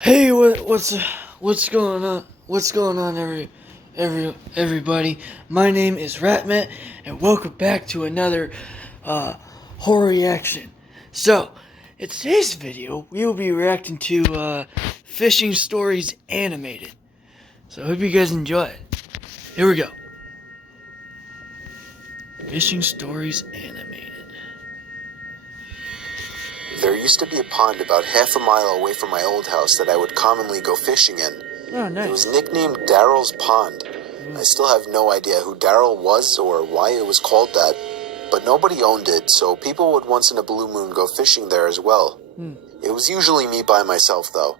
Hey, what's going on? What's going on, everybody? My name is Ratmet, and welcome back to another horror reaction. So, in today's video, we will be reacting to Fishing Stories Animated. So, I hope you guys enjoy it. Here we go. Fishing Stories Animated. There used to be a pond about half a mile away from my old house that I would commonly go fishing in. Oh, nice. It was nicknamed Daryl's Pond. I still have no idea who Daryl was or why it was called that, but nobody owned it, so people would once in a blue moon go fishing there as well. It was usually me by myself, though.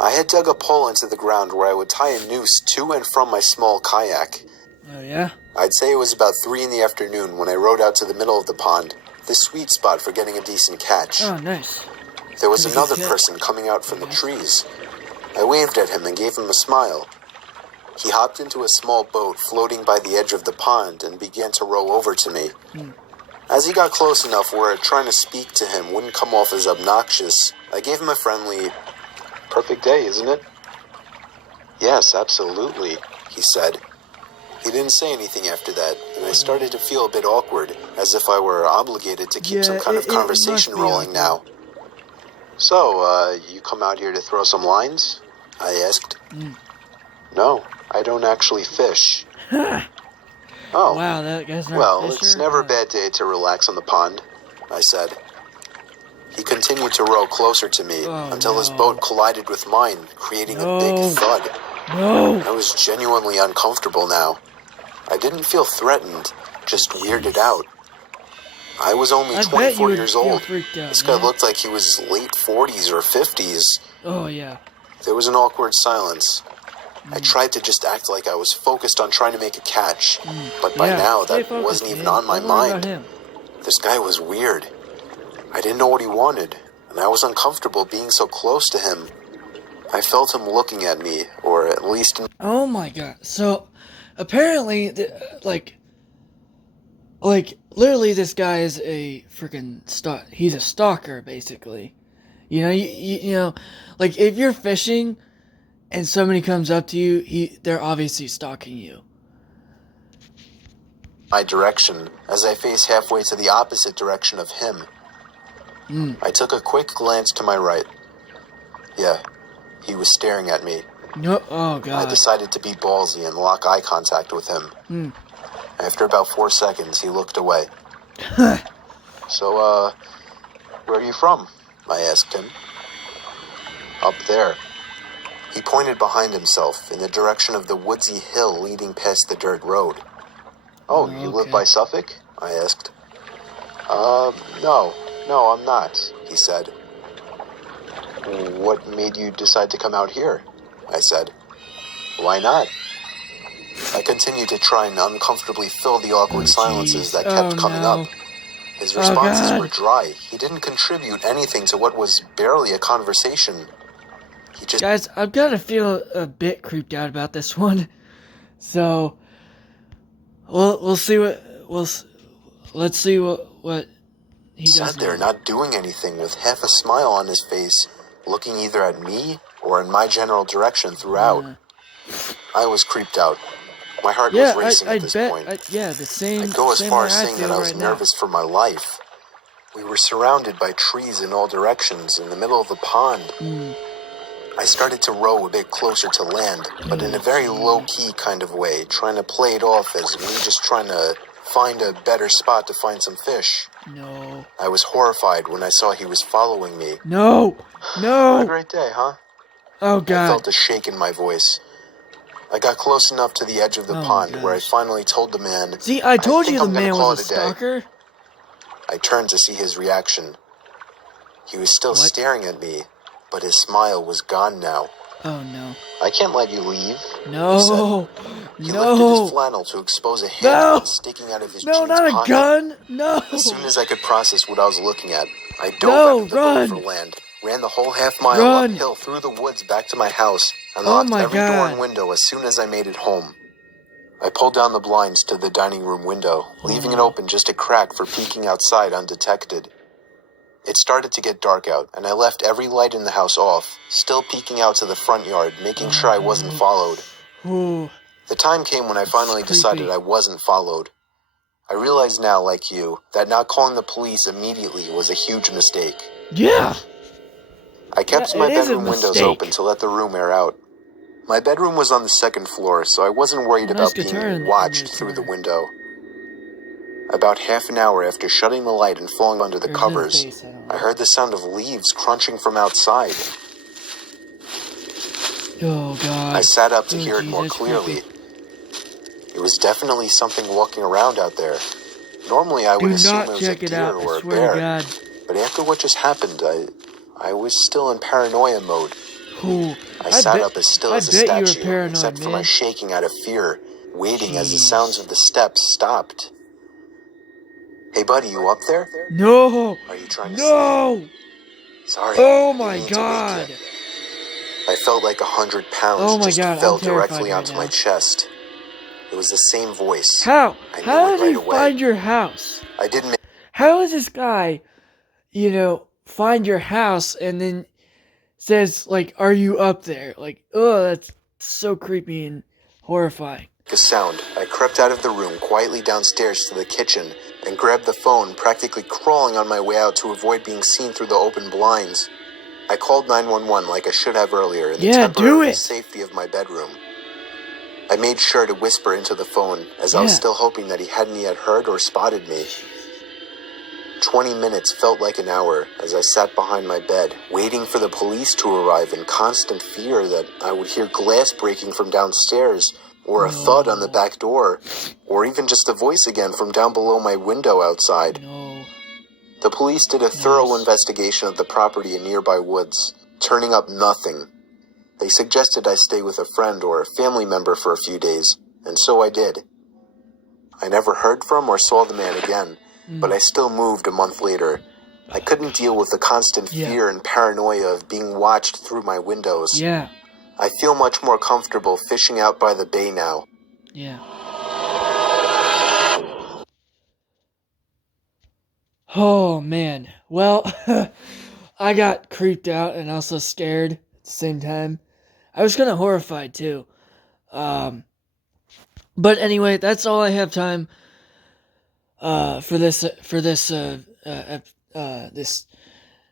I had dug a pole into the ground where I would tie a noose to and from my small kayak. Oh, yeah? I'd say it was about 3 in the afternoon when I rowed out to the middle of the pond, the sweet spot for getting a decent catch. Oh, nice. There was Pretty another good catch. person coming out from the trees. I waved at him and gave him a smile. He hopped into a small boat floating by the edge of the pond and began to row over to me. As he got close enough where trying to speak to him wouldn't come off as obnoxious, I gave him a friendly, "Perfect day, isn't it?" "Yes, absolutely," he said. He didn't say anything after that, and I started to feel a bit awkward, as if I were obligated to keep some kind of conversation rolling now. "So, you come out here to throw some lines?" I asked. "No, I don't actually fish." "Oh, Wow, that guy's not a well, fisher? it's never a bad day to relax on the pond," I said. He continued to row closer to me until his boat collided with mine, creating a big thud. No! I was genuinely uncomfortable now. I didn't feel threatened, just weirded out. I was only I bet you 24 would years feel old. freaked out, This guy man. looked like he was late 40s or 50s. Oh, yeah. There was an awkward silence. I tried to just act like I was focused on trying to make a catch, but by now Stay that focused, wasn't even man. on my Don't worry about mind. him. This guy was weird. I didn't know what he wanted, and I was uncomfortable being so close to him. I felt him looking at me, or at least... Oh my god. So, apparently, literally this guy is a freaking he's a stalker, basically. You know, you know, like, if you're fishing and somebody comes up to you, they're obviously stalking you. my direction as I faced halfway to the opposite direction of him. I took a quick glance to my right. Yeah, he was staring at me. No, oh I god. decided to be ballsy and lock eye contact with him. After about 4 seconds, he looked away. "So, where are you from?" I asked him. "Up there." He pointed behind himself in the direction of the woodsy hill leading past the dirt road. "Oh, you live Okay. by Suffolk?" I asked. No, I'm not," he said. "What made you decide to come out here?" I said. "Why not?" I continued to try and uncomfortably fill the awkward silences that kept coming up. His responses were dry. He didn't contribute anything to what was barely a conversation. He just... Guys, I've got to feel a bit creeped out about this one. So, we'll see let's see what he does. sat there not doing anything with half a smile on his face, looking either at me or in my general direction throughout. I was creeped out. My heart was racing at this point. The same. I'd go as same far way as saying that I was right now. nervous for my life. We were surrounded by trees in all directions in the middle of the pond. I started to row a bit closer to land, but in a very low-key kind of way, trying to play it off as me just trying to find a better spot to find some fish. No. I was horrified when I saw he was following me. No. "What a No. great day, huh?" Oh I god. felt a shake in my voice. I got close enough to the edge of the Oh my pond where I gosh. finally told the man, See, I told think you the I'm gonna man call was a it a day." stalker. I turned to see his reaction. He was still What? staring at me, but his smile was gone now. Oh no. "I can't let you leave," No. he said. He lifted No. his flannel to expose a No. handgun sticking out of his No, jeans not a pocket. gun. No. As soon as I could process what I was looking at, I dove No, out of the run. boat for land, ran the whole half-mile Run. uphill through the woods back to my house, and Oh locked my every door God. and window as soon as I made it home. I pulled down the blinds to the dining room window, leaving it open just a crack for peeking outside undetected. It started to get dark out, and I left every light in the house off, still peeking out to the front yard, making sure I wasn't followed. Ooh. The time came when I finally decided I wasn't followed. I realize now, like you, that not calling the police immediately was a huge mistake. Yeah. I kept my bedroom windows open to let the room air out. My bedroom was on the second floor, so I wasn't worried about being watched through the window. About half an hour after shutting the light and falling under the covers, I heard the sound of leaves crunching from outside. Oh, God. I sat up to hear it more clearly. It was definitely something walking around out there. Normally I would assume it was a deer or a bear, but after what just happened, I was still in paranoia mode. Ooh, I sat up as still as a statue, except for my shaking out of fear, waiting as the sounds of the steps stopped. Hey buddy, you up there? No! Are you trying to sleep? Sorry. Oh my God! I felt like 100 pounds fell directly onto my chest. It was the same voice. How did he find your house? I didn't. How does this guy, find your house and then says, like, are you up there? Like, oh, that's so creepy and horrifying. A sound. I crept out of the room, quietly downstairs to the kitchen, and grabbed the phone, practically crawling on my way out to avoid being seen through the open blinds. I called 911 like I should have earlier in the temporary safety of my bedroom. I made sure to whisper into the phone, as I was still hoping that he hadn't yet heard or spotted me. 20 minutes felt like an hour as I sat behind my bed, waiting for the police to arrive in constant fear that I would hear glass breaking from downstairs, or a thud on the back door, or even just a voice again from down below my window outside. The police did a thorough investigation of the property in nearby woods, turning up nothing. They suggested I stay with a friend or a family member for a few days, and so I did. I never heard from or saw the man again, but I still moved a month later. I couldn't deal with the constant fear and paranoia of being watched through my windows. Yeah. I feel much more comfortable fishing out by the bay now. Yeah. Oh, man. Well, I got creeped out and also scared at the same time. I was kind of horrified, too. But anyway, that's all I have time for this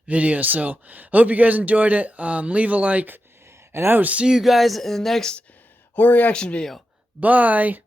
video. So, hope you guys enjoyed it. Leave a like. And I will see you guys in the next horror reaction video. Bye!